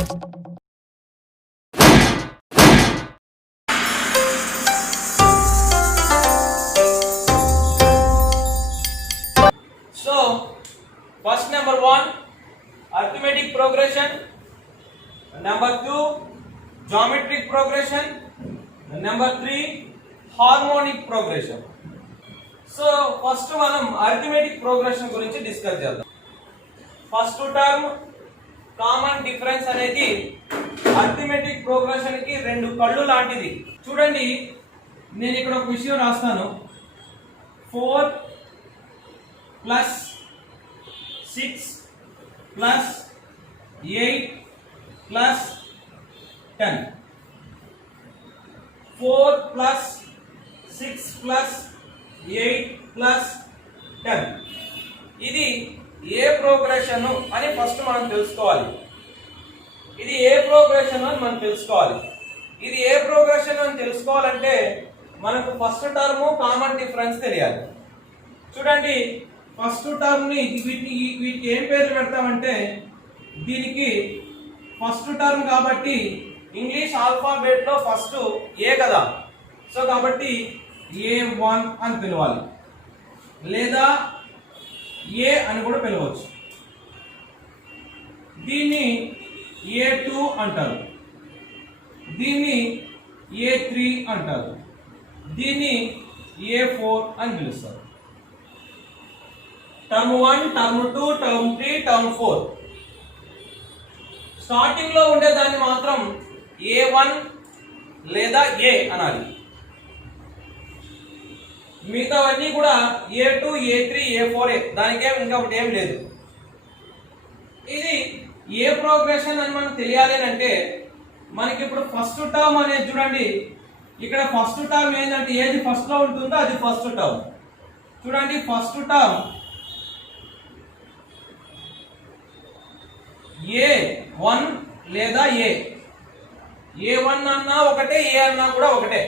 So, first number 1, arithmetic progression. Number 2, geometric progression. Number 3, harmonic progression. So, first మనం arithmetic progression గురించి discuss చేద్దాం. First term common difference అనేది arithmetic progression కి రెండు కళ్ళు లాంటిది. చూడండి, నేను ఇక్కడ ఒక విషయం రాస్తాను. 4 plus 6 plus 8 plus 10. 4 plus 6 plus 8 plus 10. ఇది ఏ ప్రోగ్రెషన్ అని ఫస్ట్ మనం తెలుసుకోవాలి. ఇది ఏ ప్రోగ్రెషన్ అని మనం తెలుసుకోవాలి. ఇది ఏ ప్రోగ్రెషన్ అని తెలుసుకోవాలంటే మనకు ఫస్ట్ టర్మ్ కామన్ డిఫరెన్స్ తెలియాలి. చూడండి, ఫస్ట్ టర్మ్ ని వీటికి ఏం పేర్లు పెడతామంటే, దీనికి ఫస్ట్ టర్మ్ కాబట్టి ఇంగ్లీష్ ఆల్ఫాబెట్ లో ఫస్ట్ ఏ కదా, సో కాబట్టి A1 అని పిలవాలి, లేదా ఏ అని కూడా పిలవచ్చు. దీన్ని A2 అంటారు, దీన్ని A3 అంటారు, దీన్ని A4 అని పిలుస్తారు. Term 1, term 2, term 3, term 4. Starting లో ఉండే దాన్ని మాత్రం A1 లేదా A అనాలి. మిగతావన్నీ కూడా A2, A3, A4, దానికేం ఇంకొకటి ఏం లేదు. ఇది ఏ ప్రోగ్రెషన్ అని మనకు తెలియాలి అంటే, మనకి ఇప్పుడు ఫస్ట్ టర్మ్ అనేది చూడండి, ఇక్కడ ఫస్ట్ టర్మ్ ఏంటంటే ఏది ఫస్ట్ లో ఉంటుందో అది ఫస్ట్ టర్మ్. చూడండి, ఫస్ట్ టర్మ్ A1 లేదా A1 అన్నా ఒకటే, ఏ అన్నా కూడా ఒకటే.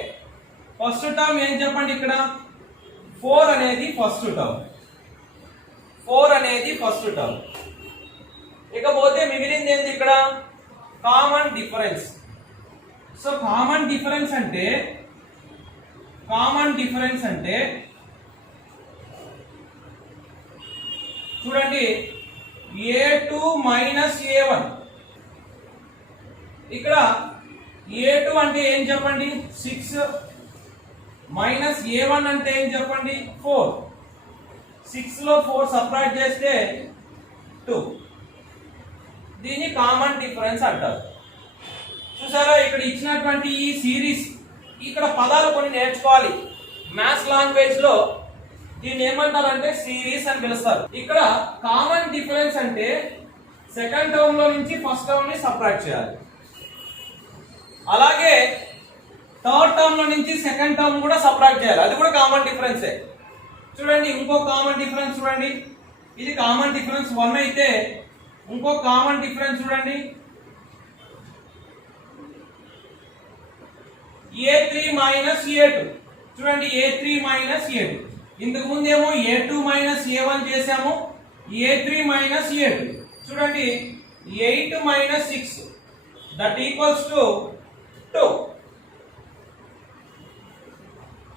ఫస్ట్ టర్మ్ ఏం చెప్పండి, ఇక్కడ 4 అనేది ఫస్ట్ టర్మ్. 4 అనేది ఫస్ట్ టర్మ్. ఇకపోతే మిగిలింది ఏంది ఇక్కడ, common difference. So common difference అంటే చూడండి, A2 మైనస్ A1. ఇక్కడ A2 అంటే ఏం చెప్పండి, 6 మైనస్ A1 అంటే ఏం చెప్పండి, 4. 6 లో 4 సబ్ట్రాక్ట్ చేస్తే 2. దీన్ని కామన్ డిఫరెన్స్ అంటారు. చూసారా, ఇక్కడ ఇచ్చినటువంటి ఈ సిరీస్, ఇక్కడ పదాలు కొన్ని నేర్చుకోవాలి. మ్యాథ్స్ లాంగ్వేజ్ లో దీన్ని ఏమంటారంటే సిరీస్ అని పిలుస్తారు. ఇక్కడ కామన్ డిఫరెన్స్ అంటే సెకండ్ టర్మ్ లో నుంచి ఫస్ట్ టర్మ్ ని సబ్ట్రాక్ట్ చేయాలి. అలాగే థర్డ్ టర్మ్ లో నుంచి సెకండ్ టర్మ్ కూడా సబ్ట్రాక్ట్ చేయాలి, అది కూడా కామన్ డిఫరెన్సే. చూడండి, ఇంకో కామన్ డిఫరెన్స్ చూడండి, ఇది కామన్ డిఫరెన్స్ 1 అయితే ఇంకో కామన్ డిఫరెన్స్ చూడండి, A3 మైనస్ A2. చూడండి, A3 మైనస్ A2. ఇంతకు ముందేమో A2 మైనస్ A1 చేసాము, A3 మైనస్ A2. చూడండి, 8 మైనస్ 6 దట్ ఈక్వల్స్ టు 2.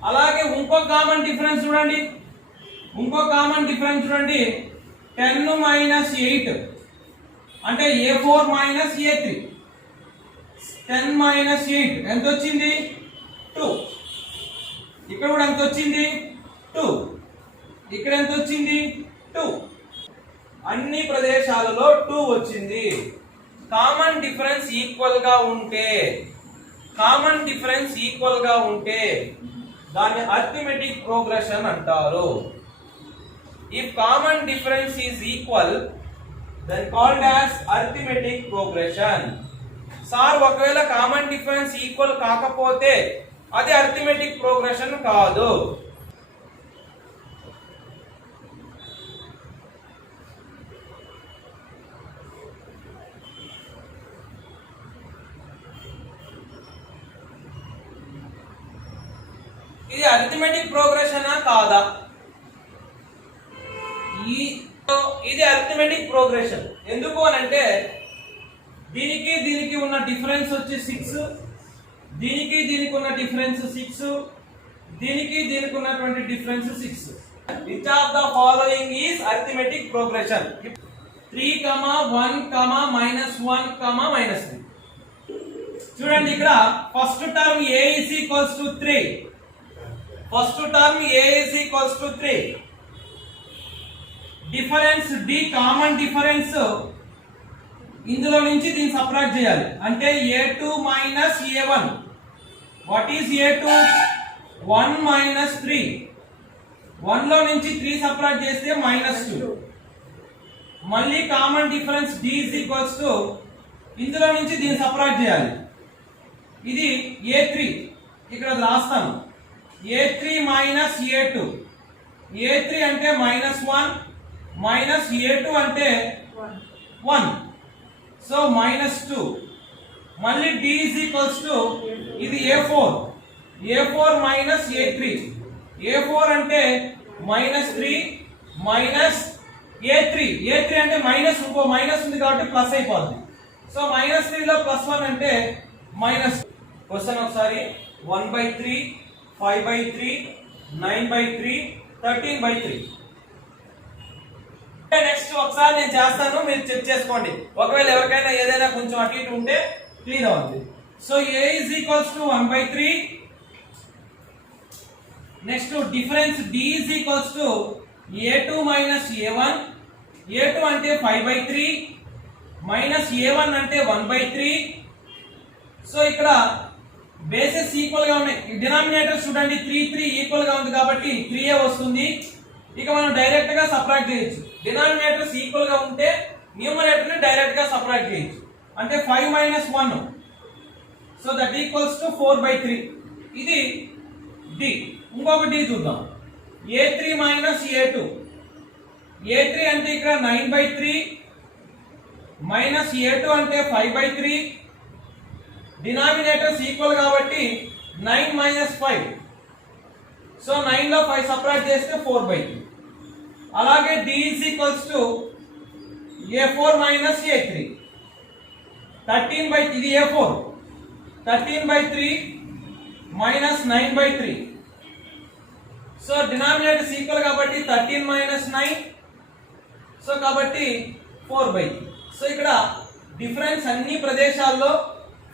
అలాగే ఇంకో కామన్ డిఫరెన్స్ చూడండి, 10 మైనస్ 8 అంటే A4 మైనస్ A3. 10 మైనస్ 8 ఎంత వచ్చింది, 2. ఇక్కడ కూడా ఎంత వచ్చింది, 2. ఇక్కడ ఎంత వచ్చింది, 2. అన్ని ప్రదేశాలలో 2 వచ్చింది. కామన్ డిఫరెన్స్ ఈక్వల్ గా ఉంటే దాన్ని అర్థమెటిక్ ప్రోగ్రెషన్ అంటారు. If common difference is equal then called as arithmetic progression. Sir, ఒకవేళ కామన్ డిఫరెన్స్ ఈక్వల్ కాకపోతే అది అర్థమెటిక్ ప్రోగ్రెషన్ కాదు. ఇది అర్థమెటిక్ ప్రోగ్రెషనా కాదా? ఇది అర్థమెటిక్ ప్రోగ్రెషన్. ఎందుకు అనంటే దీనికి దీనికి ఉన్న డిఫరెన్స్ వచ్చి 6, దీనికి దీనికి ఉన్న డిఫరెన్స్ 6, దీనికి దీనికి ఉన్నటువంటి difference 6. Which of the following is arithmetic progression? 3, 1, -1, -3. చూడండి ఇక్కడ first term a is equals to 3. First term a is equals to 3. Difference d common difference ఇందులో నుంచి దీన్ని సబ్ట్రాక్ట్ చేయాలి. అంటే a2 minus a1. What is a2? 1 minus 3. 1 లో నుంచి 3 subtract చేస్తే -2. మళ్ళీ common difference d is equals to ఇందులో నుంచి దీన్ని సబ్ట్రాక్ట్ చేయాలి. ఇది a3. ఇక్కడ రాస్తాను a3 మైనస్ a2. a3 అంటే -1 మైనస్ a2 అంటే 1. సో -2. మళ్ళీ d is equals to ఇది a4. a4 minus a3. a4 అంటే -3 మైనస్ a3. a3 అంటే మైనస్, ఇంకో మైనస్ ఉంది కాబట్టి ప్లస్ అయిపోద్ది. సో -3 లో +1 అంటే మైనస్. క్వశ్చన్ ఒకసారి 1/3, 5/3, 9/3, 13/3. నెక్స్ట్ ఒకసారి నేను చేస్తాను, మీరు చెక్ చేసుకోండి. ఒకవేళ ఎవరికైనా ఏదైనా కొంచెం అటు ఇటు ఉంటే క్లియర్ అవుతుంది. So a is equals to 1/3. Next difference d is equals to a2 minus a1. a2 అంటే 5/3 మైనస్ a1 అంటే 1/3. సో ఇక్కడ బేసెస్ ఈక్వల్ గా ఉన్నాయి. డినామినేటర్ చూడండి 3 3 ఈక్వల్ గా ఉంది కాబట్టి 3a వస్తుంది. ఇక మనం డైరెక్ట్ గా సబ్ట్రాక్ట్ చేయొచ్చు. డినామినేటర్స్ ఈక్వల్ గా ఉంటే న్యూమరేటర్ ని డైరెక్ట్ గా సబ్ట్రాక్ట్ చేయొచ్చు. అంటే 5 minus 1. So that equals to 4/3. ఇది d. ఇంకొక d చూద్దాం. a3 minus a2. a3 అంటే ఇక్కడ 9/3 మైనస్ a2 అంటే 5/3. డినామినేటర్స్ ఈక్వల్ కాబట్టి 9 మైనస్ 5. సో 9 లో 5 సబ్ట్రాక్ట్ చేస్తే 4/3. అలాగే d is equals to a4 minus a3. 13/3 ఇది a4. 13/3 minus 9/3. So denominators equal కాబట్టి 13 మైనస్ 9. సో కాబట్టి 4/3. సో ఇక్కడ డిఫరెన్స్ అన్ని ప్రదేశాల్లో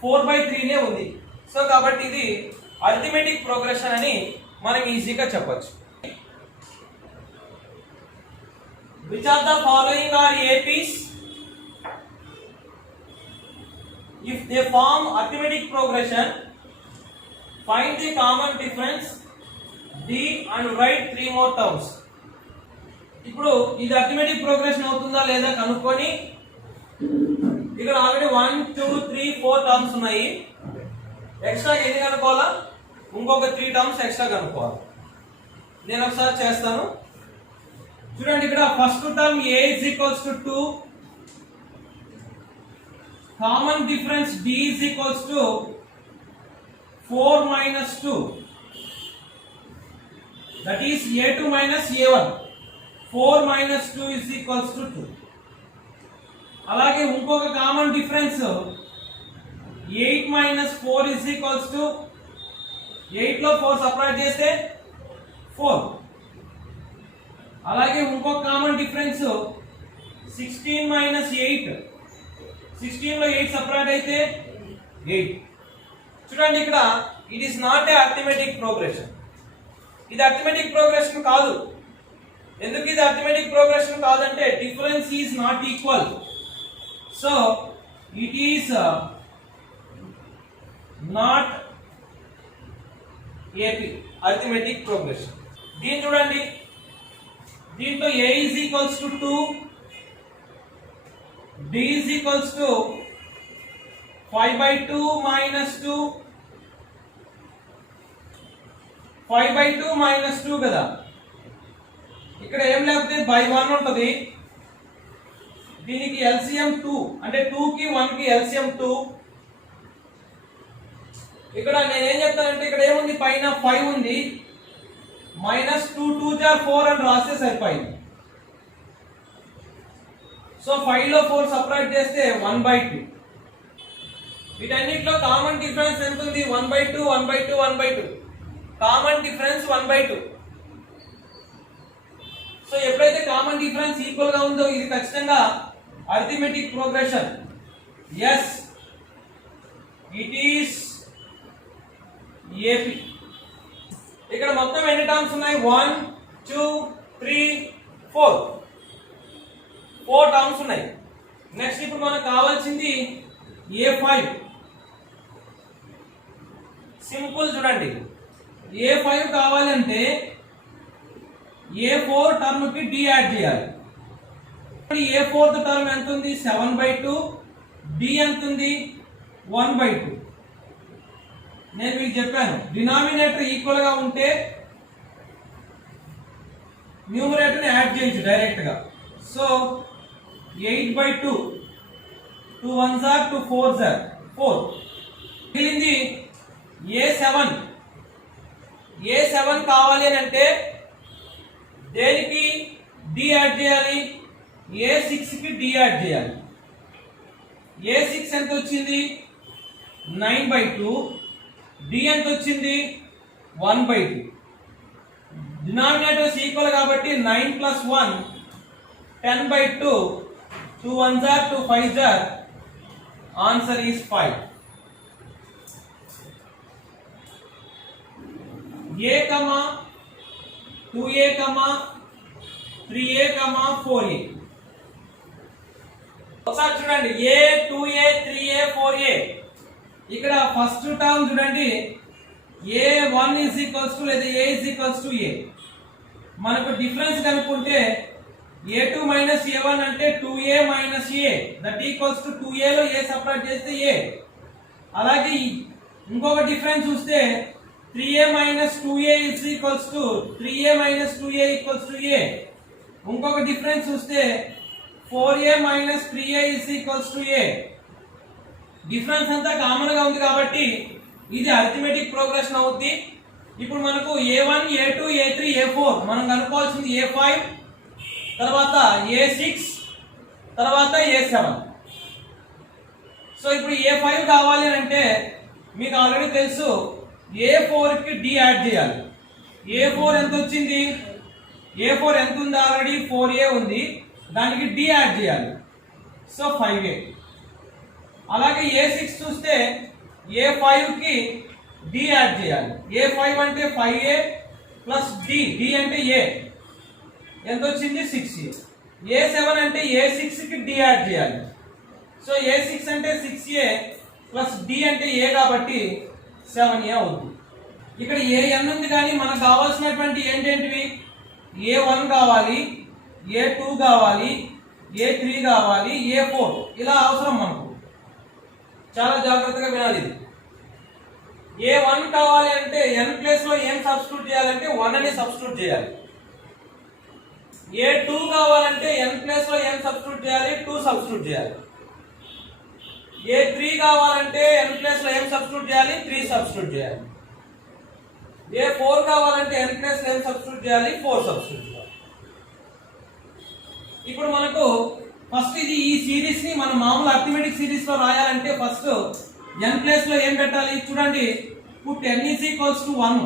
4/3 నే ఉంది. సో కాబట్టి ఇది అరిథమెటిక్ ప్రోగ్రెషన్ అని మనం ఈజీగా చెప్పొచ్చు. Which of the following are APs? If they form arithmetic progression, find the common difference d and write 3 more terms. ఇప్పుడు ఇది అరిథమెటిక్ ప్రోగ్రెషన్ అవుతుందా లేదా కనుక్కొని ఇక్కడ ఆల్రెడీ 1 2 3 4 టర్మ్స్ ఉన్నాయి. ఎక్స్ట్రా ఎన్ని కనుక్కోవాలా? ఇంకొక 3 టర్మ్స్ ఎక్స్ట్రా కనుక్కోవాలి. నేను ఒకసారి చేస్తాను చూడండి. ఇక్కడ first term a is equals to 2. Common difference d is equals to 4 minus 2. That is a2 minus a1. 4 minus 2 is equals to 2. అలాగే ఇంకొక common difference 8 minus 4 is equals to 8 లో 4 సబ్ట్రాక్ట్ చేస్తే 4. అలాగే ఇంకొక కామన్ డిఫరెన్స్ 16 minus 8. 16 లో 8 subtract అయితే 8. చూడండి ఇక్కడ it is not a arithmetic progression. ఇది అరిథమెటిక్ ప్రోగ్రెషన్ కాదు. ఎందుకు ఇది అరిథమెటిక్ ప్రోగ్రెషన్ కాదంటే difference is not equal. So it is not AP arithmetic progression. దీన్ని చూడండి. దీంట్లో a is equals to 2, d is equals to 5/2 minus 2. 5/2 minus 2 కదా. ఇక్కడ ఏం లేకపోతే by 1 ఉంటుంది. దీనికి LCM 2 అంటే 2 కి 1 కి LCM 2. ఇక్కడ నేను ఏం చెప్తానంటే ఇక్కడ ఏముంది పైన 5 ఉంది. -2 2 4 అని రాస్తే సరిపోయింది. సో 5 లో 4 సబ్ట్రాక్ట్ చేస్తే 1/2. వీటన్నిటిలో కామన్ డిఫరెన్స్ ఎంత ఉంది? 1/2 1/2 1/2. Common difference 1/2. సో ఎప్పుడైతే కామన్ డిఫరెన్స్ ఈక్వల్ గా ఉందో ఇది ఖచ్చితంగా arithmetic progression. yes, it is AP. ఇక్కడ మొత్తం ఎన్ని టర్మ్స్ ఉన్నాయి? 1 2 3 4 టర్మ్స్ ఉన్నాయి. నెక్స్ట్ ఇప్పుడు మనకు కావాల్సింది A5. సింపుల్ చూడండి, A5 కావాలంటే A4 టర్మ్ కి D యాడ్ చేయాలి. A4th టర్మ్ ఎంత ఉంది? 7/2. D ఎంత ఉంది? 1/2. నేను మీకు చెప్పాను డినామినేటర్ ఈక్వల్ గా ఉంటే న్యూమరేటర్ ని యాడ్ చేయొచ్చు డైరెక్ట్ గా. So 8/2. 2 1s are 2 4s are 4. మిగిలింది A7. A7 కావాలి అని అంటే దేనికి D యాడ్ చేయాలి? A6 కి D యాడ్ చేయాలి. A6 ఎంత వచ్చింది? 9/2. D ఎంత వచ్చింది? 1/2. డినామినేటర్స్ ఈక్వల్ కాబట్టి 9 + 1 10/2. 2 1s are 2 5s are. Answer is 5. A, 2A, 3A, 4A. ఒకసారి చూడండి A 2A 3A 4A. ఇక్కడ ఫస్ట్ టర్మ్ చూడండి A1 లేదా A A. మనకు డిఫరెన్స్ కనుక్కుంటే A2 మైనస్ A1 అంటే 2A minus A. That equals to 2A లో A సపరేట్ చేస్తే A. అలాగే ఇంకొక డిఫరెన్స్ చూస్తే 3A minus 2A is equals to 3A minus 2A equals to A. ఇంకొక డిఫరెన్స్ చూస్తే 4A minus 3A is equals to A. Difference అంతా common గా ఉంది కాబట్టి ఇది అరిథమెటిక్ ప్రోగ్రెషన్ అవుద్ది. ఇప్పుడు మనకు A1 A2 A3 A4 మనం కనుక్కోవాల్సింది A5, తర్వాత A6, తర్వాత A7. సో ఇప్పుడు A5 కావాలి అంటే మీకు ఆల్రెడీ తెలుసు A4 కి D యాడ్ చేయాలి. A4 ఎంత వచ్చింది? A4 ఎంత ఉంది? ఆల్రెడీ 4A ఉంది, దానికి D యాడ్ చేయాలి. So 5A. అలాగే A6 చూస్తే A5 కి D యాడ్ చేయాలి. A5 అంటే 5A ప్లస్ D. D అంటే A ఎంత వచ్చింది? 6A. A7 అంటే A6 కి D యాడ్ చేయాలి. సో A6 అంటే 6A ప్లస్ D అంటే A కాబట్టి 7A అవుతుంది. ఇక్కడ AN ఉంది కానీ మనకు కావాల్సినటువంటి ఏంటేంటివి? A1 కావాలి, A2 కావాలి, A3 కావాలి, A4 ఇలా అవసరం మనకు. చాలా జాగ్రత్తగా వినాలి ఇది. A1 కావాలి అంటే n ప్లేస్ లో ఏం సబ్స్టిట్యూట్ చేయాలంటే 1 అని సబ్స్టిట్యూట్ చేయాలి. A2 కావాలంటే n ప్లేస్ లో ఏం సబ్స్టిట్యూట్ చేయాలి? 2 సబ్స్టిట్యూట్ చేయాలి. A3 కావాలంటే n ప్లేస్ లో ఏం సబ్స్టిట్యూట్ చేయాలి? 3 సబ్స్టిట్యూట్ చేయాలి. A4 కావాలంటే n ప్లేస్ లో ఏం సబ్స్టిట్యూట్ చేయాలి? 4 సబ్స్టిట్యూట్ చేయాలి. ఇప్పుడు మనకు ఫస్ట్ ఈ సిరీస్ ని మనం మామూలు అరిథమెటిక్ సిరీస్ లో రాయాలంటే ఫస్ట్ n ప్లేస్ లో ఏం పెట్టాలి? చూడండి, put n is equals to 1.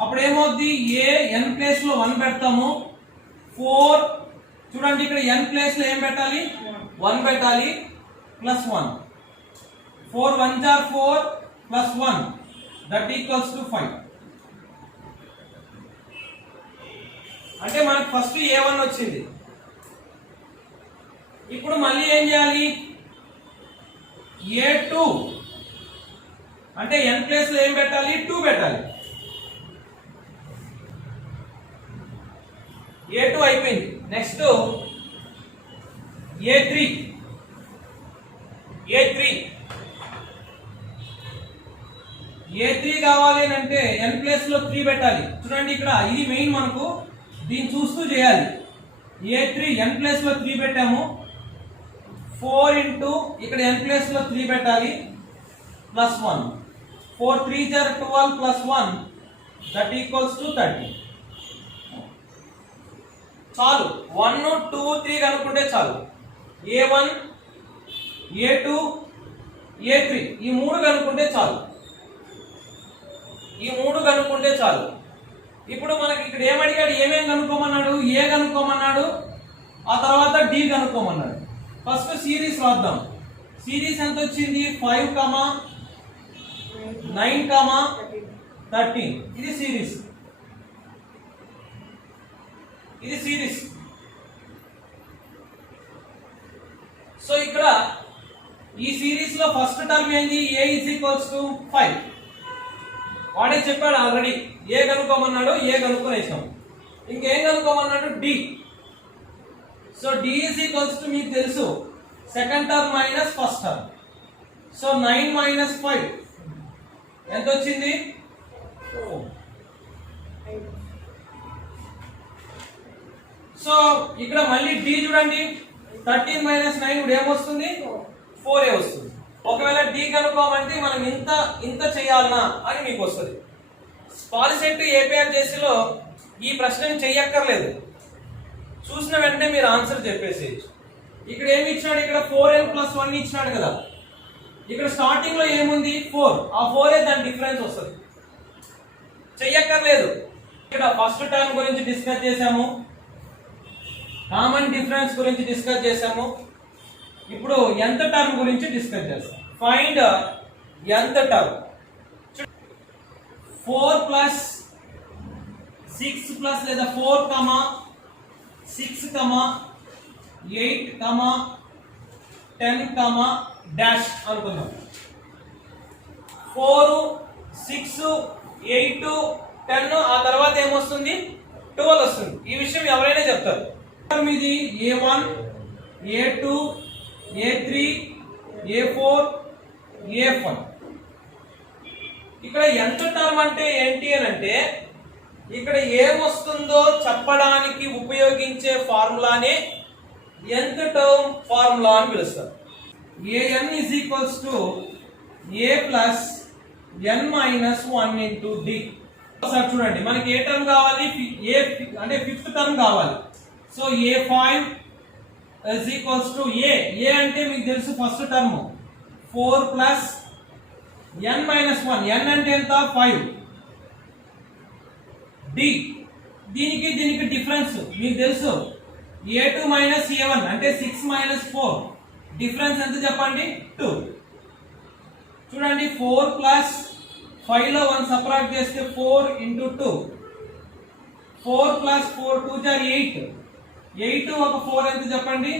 అప్పుడు ఏమవుద్ది? n ప్లేస్ లో 1 పెడతాము. 4 చూడండి, ఇక్కడ n ప్లేస్ లో ఏం పెట్టాలి? 1 పెట్టాలి plus 1. 4 1s are 4 plus 1 that equals to 5. అంటే మనకు ఫస్ట్ A1 వచ్చింది. ఇప్పుడు మళ్ళీ ఏం చేయాలి? A2 అంటే n ప్లేస్ లో ఏం పెట్టాలి? 2 పెట్టాలి. A2 అయిపోయింది. నెక్స్ట్ A3 కావాలి అంటే n ప్లేస్ లో 3 పెట్టాలి. చూడండి, ఇక్కడ ఇది మెయిన్, మనకు దీన్ని చూస్తూ చేయాలి. A3 n ప్లేస్ లో 3 పెట్టాము. 4 ఇంటూ ఇక్కడ n ప్లేస్ లో 3 పెట్టాలి plus 1. 4 3s are 12 plus 1 that equals to 30. చాలు, 1 2 3 కనుక్కుంటే చాలు. A1 A2 A3 ఈ మూడు కనుక్కుంటే చాలు. ఇప్పుడు మనకి ఇక్కడ ఏమడిగాడు, ఏమేం కనుక్కోమన్నాడు? ఏ కనుక్కోమన్నాడు, ఆ తర్వాత డి కనుక్కోమన్నాడు. ఫస్ట్ సిరీస్ రాద్దాం. సిరీస్ ఎంత వచ్చింది? 5, 9, 13. ఇది సిరీస్. సో ఇక్కడ ఈ సిరీస్ లో ఫస్ట్ టర్మ్ ఏంది? a = 5. వాడే చెప్పాడు ఆల్రెడీ. ఏ కనుక్కోమన్నాడు, ఏ కనుక్కొనేసాం. ఇంకేం కనుక్కోమన్నాడు? డి. సో డి = మీకు తెలుసు second term minus first term. So 9 - 5 ఎంత వచ్చింది? 4. సో ఇక్కడ మళ్ళీ డి చూడండి. 13 - 9 ఇప్పుడు ఏమొస్తుంది? 4 వస్తుంది. ఒకవేళ డి కనుక్కోమంటే మనం ఇంత చేయాలనా అని మీకు వస్తుంది. పాలిసెట్ ఏపీఆర్ చేసిలో ఈ ప్రశ్నని చెయ్యక్కర్లేదు, చూసిన వెంటనే మీరు ఆన్సర్ చెప్పేసేయచ్చు. ఇక్కడ ఏమి ఇచ్చినాడు? ఇక్కడ 4n+1 ఇచ్చినాడు కదా. ఇక్కడ స్టార్టింగ్ లో ఏముంది? 4. ఆ 4 దాని డిఫరెన్స్ వస్తుంది, చెయ్యక్కర్లేదు. ఇక్కడ ఫస్ట్ టర్మ్ గురించి డిస్కస్ చేసాము, కామన్ డిఫరెన్స్ గురించి డిస్కస్ చేసాము. ఇప్పుడు nth టర్మ్ గురించి డిస్కస్ చేస్తాం. Find nth term. 4 + 6 లేదా 4, 6, 8, 10, డాష్ అనుకుందాం. 4, 6, 8, 10 ఆ తర్వాత ఏమొస్తుంది? 12 వస్తుంది. ఈ విషయం ఎవరైనా చెప్తారు. ఇది A1, A2, A3, A4, A5. ఇక్కడ nth టర్మ్ అంటే ఏంటి అని అంటే ఇక్కడ ఏమొస్తుందో చెప్పడానికి ఉపయోగించే ఫార్ములానే nth టర్మ్ ఫార్ములా అని పిలుస్తారు. an = a + n - 1 × d. ఒకసారి చూడండి, మనకి ఏ టర్మ్ కావాలి? అంటే ఫిఫ్త్ టర్మ్ కావాలి. సో a5 = a అంటే మీకు తెలుసు ఫస్ట్ టర్మ్ 4 + n - 1. n అంటే ఎంత? 5. d దీనికి డిఫరెన్స్ మీకు తెలుసు. a2 - a1 అంటే 6 - 4. డిఫరెన్స్ ఎంత చెప్పండి? 2. చూడండి, 4 + 5 లో 1 సబ్ట్రాక్ట్ చేస్తే 4 × 2. 4 + 4 2 = 8. 8 ఒక 4 ఎంత చెప్పండి?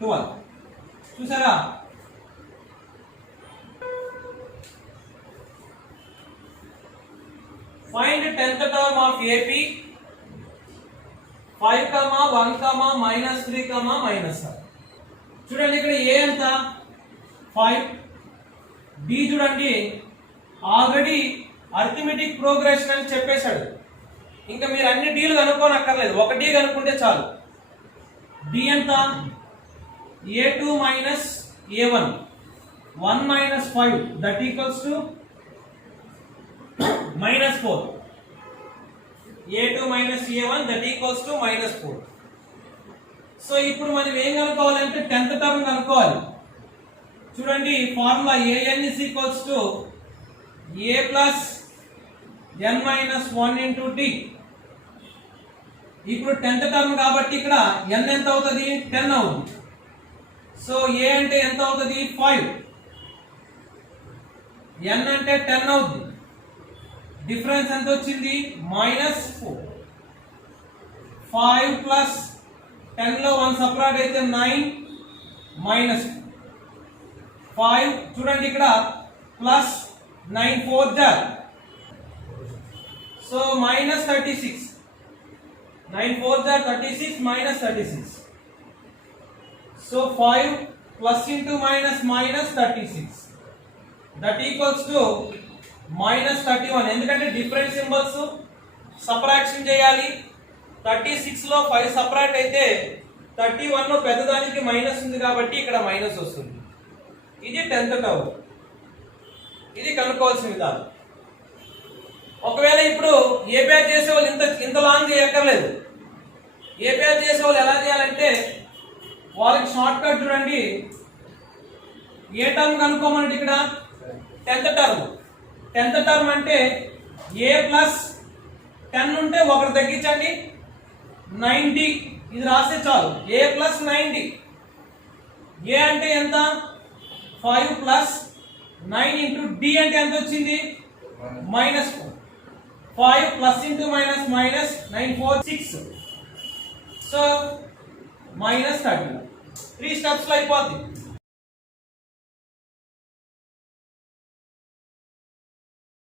12. చూసారా? Find 10th term of AP. 5, 1, -3, -7. చూడండి ఇక్కడ ఏ ఎంత? 5. డి చూడండి, ఆల్రెడీ అర్థమెటిక్ ప్రోగ్రెషన్ అని చెప్పేశాడు. ఇంకా మీరు అన్ని డీలు కనుక్కోనక్కర్లేదు, ఒక డి కనుక్కుంటే చాలు. డి ఎంత? a2 - a1 1 - 5 that equals to -4. a2 - a1 that equals to -4. So ఇప్పుడు మనం ఏం కనుక్కోవాలంటే 10th టర్మ్ కనుక్కోవాలి. చూడండి, formula an = a + n - 1 × d. ఇప్పుడు 10th టర్మ్ కాబట్టి ఇక్కడ n ఎంత అవుతుంది? 10 అవుతుంది. సో a అంటే ఎంత అవుతుంది? 5. n అంటే 10 అవుతుంది. డిఫరెన్స్ ఎంత వచ్చింది? -4. 5 + 10 లో 1 సబ్ట్రాక్ట్ అయితే 9 -4. 5 చూడండి ఇక్కడ plus 9 4 jar. So -36. 9 4 jar 36 -36. So 5 plus into minus -36 that equals to -31. ఎందుకంటే డిఫరెంట్ సింబల్స్ సబ్ట్రాక్షన్ చేయాలి. 36 లో 5 సబ్ట్రాక్ట్ అయితే 31 లో పెద్దదానికి మైనస్ ఉంది కాబట్టి ఇక్కడ మైనస్ వస్తుంది. ఇది 10th టర్మ్. ఇది కనుక్కోవాల్సిన విధానం. ఒకవేళ ఇప్పుడు ఏ బ్యాచ్ చేసే వాళ్ళు ఇంత లాంగ్ చేయక్కర్లేదు. ఏ బ్యాచ్ చేసే వాళ్ళు ఎలా చేయాలంటే వాళ్ళకి షార్ట్ కట్ చూడండి. ఏ టర్మ్ కనుక్కోమన్నట్టు ఇక్కడ 10th టర్మ్ అంటే ఏ ప్లస్ 10 ఉంటే ఒకటి తగ్గించండి 90 ఇది రాస్తే చాలు ఏ ప్లస్ 90 ఏ అంటే ఎంత 5 ప్లస్ 9 ఇంటూ డి అంటే ఎంత వచ్చింది minus 5 plus into minus minus 9 4 6 so minus 30 3 steps లో అయిపోద్ది